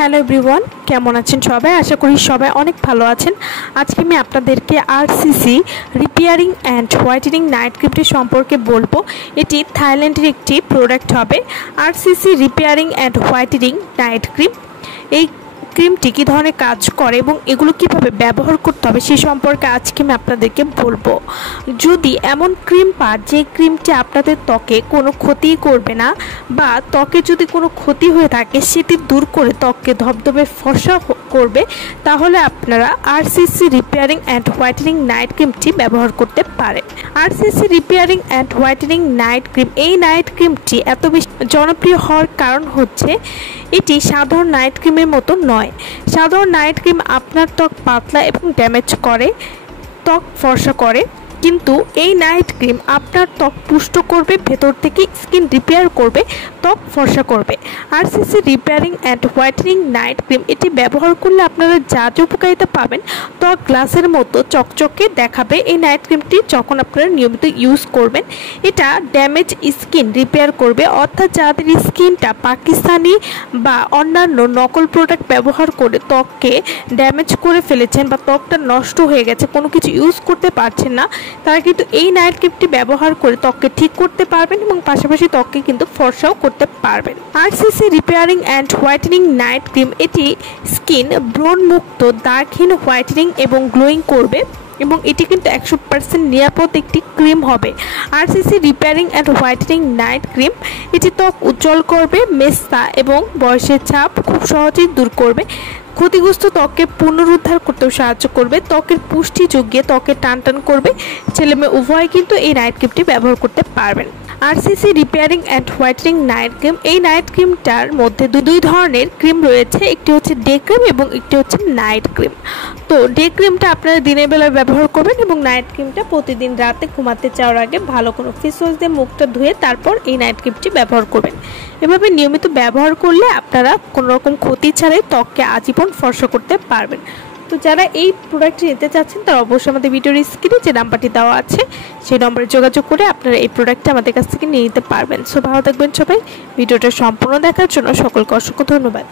Hello everyone, কেমন আছেন সবাই? আশা করি সবাই অনেক ভালো আছেন। আজকে আমি আপনাদেরকে RCC repairing and whitening night ক্রিমটি সম্পর্কে বলবো। এটি থাইল্যান্ডের একটি প্রোডাক্ট হবে, RCC repairing and whitening night cream. এই ক্রিমটি কী ধরনের কাজ করে এবং এগুলো কিভাবে ব্যবহার করতে হবে সে সম্পর্কে আজকে আমি আপনাদেরকে বলবো। যদি এমন ক্রিম পান যে ক্রিমটি আপনাদের ত্বকে কোনো ক্ষতি করবে না বা ত্বকে যদি কোনো ক্ষতি হয়ে থাকে সেটি দূর করে ত্বককে ধবধবে ফর্সা করবে, তাহলে আপনারা RCC repairing and whitening night ক্রিমটি ব্যবহার করতে পারেন। RCC repairing and whitening night cream, এই নাইট ক্রিমটি এত বেশি জনপ্রিয় হওয়ার কারণ হচ্ছে এটি সাধারণ নাইট ক্রিমের মতো নয়। সাধারণ নাইট ক্রিম আপনার ত্বক পাতলা এবং ড্যামেজ করে, ত্বক ফর্সা করে, কিন্তু এই নাইট ক্রিম আপনার ত্বক পুষ্ট করবে, ভেতর থেকে স্কিন রিপেয়ার করবে, ত্বক ফর্সা করবে। RCC repairing and whitening night cream এটি ব্যবহার করলে আপনারা যা যা উপকারিতা পাবেন, ত্বক গ্লাসের মতো চকচকে দেখাবে এই নাইট ক্রিমটি যখন আপনারা নিয়মিত ইউজ করবেন। এটা ড্যামেজ স্কিন রিপেয়ার করবে, অর্থাৎ যাদের স্কিনটা পাকিস্তানি বা অন্যান্য নকল প্রোডাক্ট ব্যবহার করে ত্বককে ড্যামেজ করে ফেলেছেন বা ত্বকটা নষ্ট হয়ে গেছে, কোনো কিছু ইউজ করতে পারছেন না, তারা কিন্তু এই নাইট ক্রিমটি ব্যবহার করে ত্বককে ঠিক করতে পারবেন এবং পাশাপাশি ত্বককে কিন্তু ফর্সাও করতে পারবেন। RCC repairing and whitening night cream এটি স্কিন ব্রণ মুক্ত, দাগহীন হোয়াইটেনিং এবং গ্লোয়িং করবে এবং এটি কিন্তু 100% নিরাপদ একটি ক্রিম হবে। RCC repairing and whitening night cream এটি ত্বক উজ্জ্বল করবে, মেস্তা এবং বয়সের ছাপ খুব সহজেই দূর করবে, ক্ষতিগ্রস্ত ত্বককে পুনরুদ্ধার করতেও সাহায্য করবে, ত্বকের পুষ্টি যোগিয়ে ত্বকে টান করবে। ছেলেমেয়ে উভয় কিন্তু এই নাইট ক্রিমটি ব্যবহার করতে পারবেন। RCC repairing and whitening night cream, এই নাইট ক্রিমটার মধ্যে দুই ধরনের ক্রিম রয়েছে, একটি হচ্ছে ডে ক্রিম এবং একটি হচ্ছে নাইট ক্রিম। তো ডে ক্রিমটা আপনারা দিনের বেলায় ব্যবহার করবেন এবং নাইট ক্রিমটা প্রতিদিন রাতে ঘুমাতে যাওয়ার আগে ভালো কোনো ফেস ওয়াশ দিয়ে মুখটা ধুয়ে তারপর এই নাইট ক্রিমটি ব্যবহার করবেন। এভাবে নিয়মিত ব্যবহার করলে আপনারা কোনো রকম ক্ষতি ছাড়াই ত্বককে আজীবন ফর্সা করতে পারবেন। তো যারা এই প্রোডাক্টটি নিতে চাচ্ছেন তারা অবশ্যই আমাদের ভিডিওর স্ক্রিনে যে নাম্বারটি দেওয়া আছে সেই নম্বরে যোগাযোগ করে আপনারা এই প্রোডাক্টটা আমাদের কাছ থেকে নিয়ে নিতে পারবেন। সো ভালো থাকবেন সবাই। ভিডিওটা সম্পূর্ণ দেখার জন্য সকলকে অসংখ্য ধন্যবাদ।